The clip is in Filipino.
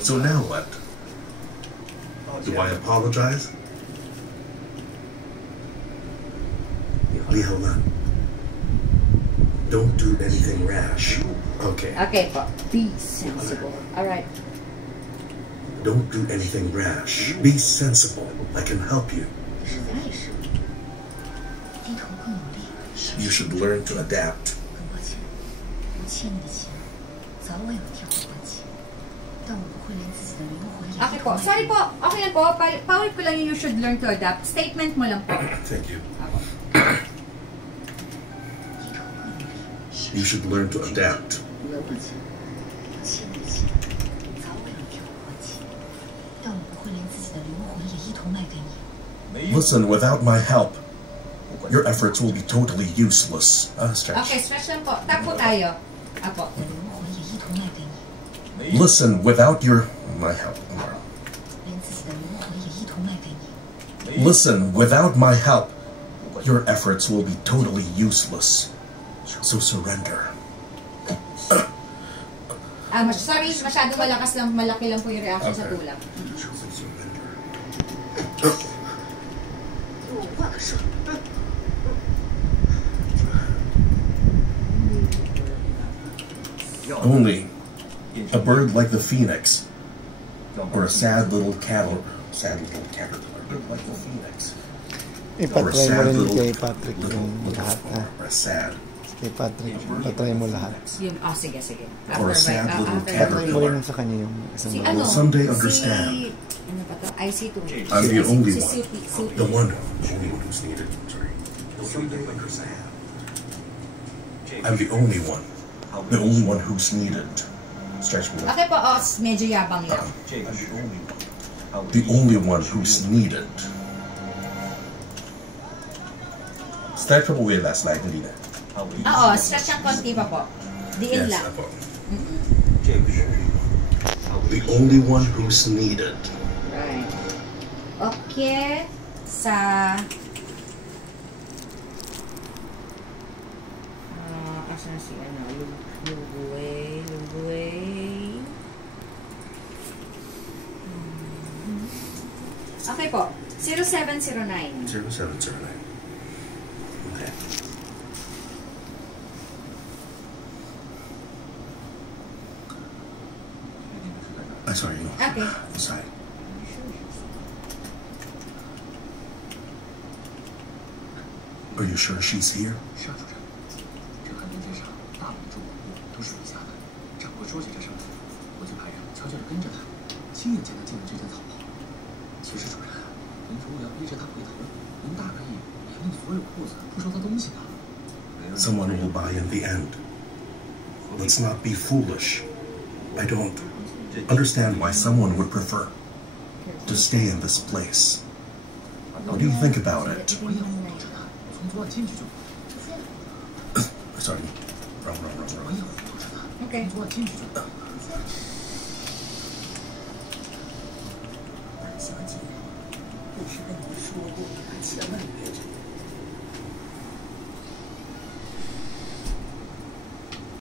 So now what? Do I apologize? Leona, don't do anything rash. Okay. Okay po. Be sensible. Alright. Don't do anything rash. Be sensible. I can help you. You should learn to adapt. Okay po. Sorry po. Okay lang po. Paulit ko lang yung you should learn to adapt. Statement mo lang po. Thank you. You should learn to adapt. Listen, without my help, your efforts will be totally useless. Stretch. Okay, stretch lang po. Tap po tayo. Apo. Listen, without my help. Listen, without my help, your efforts will be totally useless. So surrender. Sorry, masyado malaki lang po yung reaction sa tulak. Only a bird like the phoenix, or a sad little caterpillar, like the phoenix, or a sad little or a sad. Kay Patrick, patry mo lahat. Sige. Or a sad little caterpillar sa kanya yung isang will someday understand. Ano ba to? IC2. I'm the only one. Supi. The one who's needed. Sorry. I'm the only one. The only one who's needed. Stretch me. Okay po, medyo yabang lang. The only one who's needed. Stretch mo uwi last night, hindi na. Oo, stretch ang konti pa po. Diin lang. The only one who's needed. Right. Okay. Sa... asan si Luguay. Okay po. 0709. 0709. Okay. Sorry. Okay. Sorry. Are you sure she's here? 是啊，主任，这和连街上大门住户都是属下的。长官说起这事儿来，我就派人悄悄地跟着他，亲眼见他进了这间草棚。其实主任，您如果要逼着他回头，您大可以连令所有铺子不收他东西吧。Someone will buy in the end. Let's not be foolish. I don't understand why someone would prefer to stay in this place. What do you think about it? Sorry. Wrong. Okay. 小姐，不是跟你说过他千万别这样。